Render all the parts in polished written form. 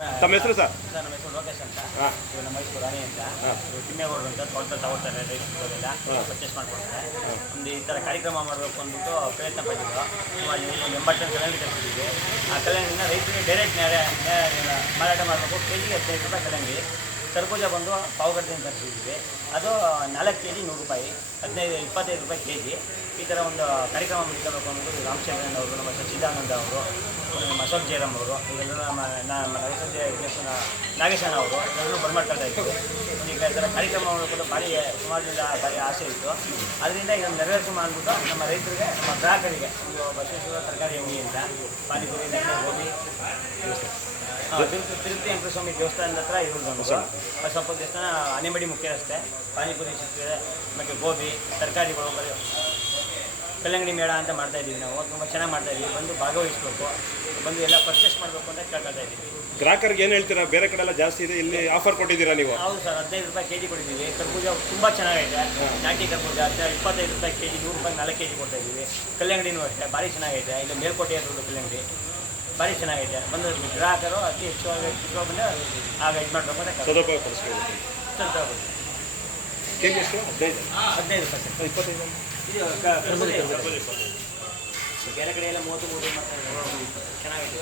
ತಮ್ಮ ಹೆಸರು sir? Sir ನಮ್ಮ ಹೆಸರು ಲೋಕೇಶ್ ಅಂತ. ಹಾಂ. ಇವರು ನಮ್ಮ ಹೆಸರು ರಾಣಿ ಅಂತ. ತಿಮ್ಮೇಗೌಡರು ಅಂತ ತೋಟದಲ್ಲಿ ತಗೊಳ್ತಾರೆ, ರೈತರಿಗೆಲ್ಲ ಪರ್ಚೇಸ್ ಮಾಡ್ಕೊಡ್ತಾರೆ. ಒಂದು ಈ ಥರ ಕಾರ್ಯಕ್ರಮ ಮಾಡಬೇಕು ಅಂದ್ಬಿಟ್ಟು ಪ್ರಯತ್ನ ಪಟ್ಟಿದ್ದು. ಸುಮಾರು 80 ಟನ್ ಕಲ್ಲಂಗಡಿ ತರಿಸಿದ್ದೀವಿ. ಆ ಕಲ್ಲಂಗಡಿನ ರೈತರಿಗೆ ಡೈರೆಕ್ಟ್ ಮಾರಾಟ ಮಾಡಬೇಕು. ಕೆಜಿಗೆ 15 ರೂಪಾಯಿ ಕಲ್ಲಂಗಡಿ. ಕರ್ಬೂಜ ಬಂದು ಪಾವುಗಡ್ಡೆಯಿಂದ ತರಿಸಿದ್ದೀವಿ. ಅದು 4 ಕೆಜಿ 100 ರೂಪಾಯಿ, 25 ರೂಪಾಯಿ ಕೆಜಿ. ಈ ಥರ ಒಂದು ಕಾರ್ಯಕ್ರಮ ಮಾಡಿಕೊಳ್ಬೇಕು ಅಂದ್ಬಿಟ್ಟು ರಾಮಚಂದ್ರನ್ ಅವರು, ನಮ್ಮ ಸಚ್ಚಿದಾನಂದ ಅವರು, ನಮ್ಮ ಅಶೋಕ್ ಜಯರಾಮ್ ಅವರು, ಇದೆಲ್ಲ ನಮ್ಮ ನಾಗೇಶಣ್ಣ ಅವರು ಎಲ್ಲರೂ ಬರ್ಮಾಡ್ಕೊಳ್ತಾ ಇದ್ದೀವಿ. ಈಗ ಈ ಥರ ಕಾರ್ಯಕ್ರಮ ಮಾಡಬೇಕು ಭಾರಿ ಸುಮಾರದಿಂದ ಭಾರಿ ಆಸೆ ಇತ್ತು. ಅದರಿಂದ ಇದನ್ನು ನೆರವೇರಿಸಿ ಮಾಡಿಬಿಟ್ಟು ನಮ್ಮ ರೈತರಿಗೆ, ನಮ್ಮ ಗ್ರಾಹಕರಿಗೆ ಒಂದು ಬಸವೇಶ್ವರ ತರಕಾರಿ ಅಂಗಡಿ ಅಂತ ಪಾನಿಪುರಿ, ಗೋಬಿ, ತಿರುಪತಿ ವೆಂಕಟೇಶ್ವರ ಸ್ವಾಮಿ ದೇವಸ್ಥಾನದ ಹತ್ರ ಇರೋದು. ಸ್ವಲ್ಪ ದೇವಸ್ಥಾನ ಆನೆಮಡಿ ಮುಖ್ಯ ರಸ್ತೆ. ಪಾನಿಪುರಿ ಸಿಗ್ತದೆ, ಮತ್ತು ಗೋಬಿ ತರಕಾರಿಗಳು, ಕಲ್ಲಂಗಡಿ ಮೇಳ ಅಂತ ಮಾಡ್ತಾಯಿದ್ದೀವಿ. ನಾವು ತುಂಬ ಚೆನ್ನಾಗಿ ಮಾಡ್ತಾಯಿದ್ದೀವಿ. ಬಂದು ಭಾಗವಹಿಸಬೇಕು, ಬಂದು ಎಲ್ಲ ಪರ್ಚೇಸ್ ಮಾಡಬೇಕು ಅಂತ ಕೇಳ್ಕೊಳ್ತಾ ಇದ್ದೀವಿ. ಗ್ರಾಹಕರಿಗೆ ಏನು ಹೇಳ್ತೀರಾ? ಬೇರೆ ಕಡೆ ಎಲ್ಲ ಜಾಸ್ತಿ ಇದೆ, ಇಲ್ಲಿ ಆಫರ್ ಕೊಟ್ಟಿದ್ದೀರಾ ನೀವು? ಹೌದು ಸರ್, 15 ರೂಪಾಯಿ ಕೆಜಿ ಕೊಟ್ಟಿದ್ದೀವಿ. ಕರ್ಬೂಜ ತುಂಬ ಚೆನ್ನಾಗೈತೆ, ನಾಟಿ ಕರ್ಬೂಜ 25 ರೂಪಾಯಿ ಕೆಜಿ, 100 ರೂಪಾಯಿ 4 ಕೆಜಿ ಕೊಡ್ತಾಯಿದ್ದೀವಿ. ಕಲ್ಲಂಗಡಿನೂ ಅಷ್ಟೇ ಭಾರಿ ಚೆನ್ನಾಗೈತೆ. ಇಲ್ಲಿ ಮೇಲ್ಕೋಟೆ ಇರೋದು ಕಲ್ಲಂಗಡಿ ಭಾರಿ ಚೆನ್ನಾಗೈತೆ. ಬಂದು ಗ್ರಾಹಕರು ಅತಿ ಹೆಚ್ಚಾಗಿ ಬಂದು ಆಗ ಇದು ಮಾಡಬೇಕು ಅಂತ ಸದುಪಯೋಗ ಪಡಿಸ್ಬೇಕು. ಸರ್ ತಗೋಬೋದು. ಕೆಜಿ ಎಷ್ಟು? 15 ರೂಪಾಯಿ ಸರ್. 25 ಇದು ಬೇರೆ ಕಡೆ ಎಲ್ಲ 30 ಚೆನ್ನಾಗೈತೆ.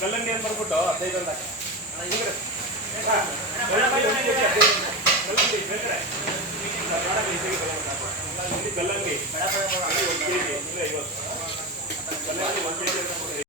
ಕಲ್ಲಂಗಡಿ ಏನು ಬರ್ಬಿಟ್ಟು 15 ಕಲ್ಲಂಗಡಿ 1 ಕೆಜಿ, 50 ಕಲ್ಲಂಗಡಿ 1 ಕೆಜಿ.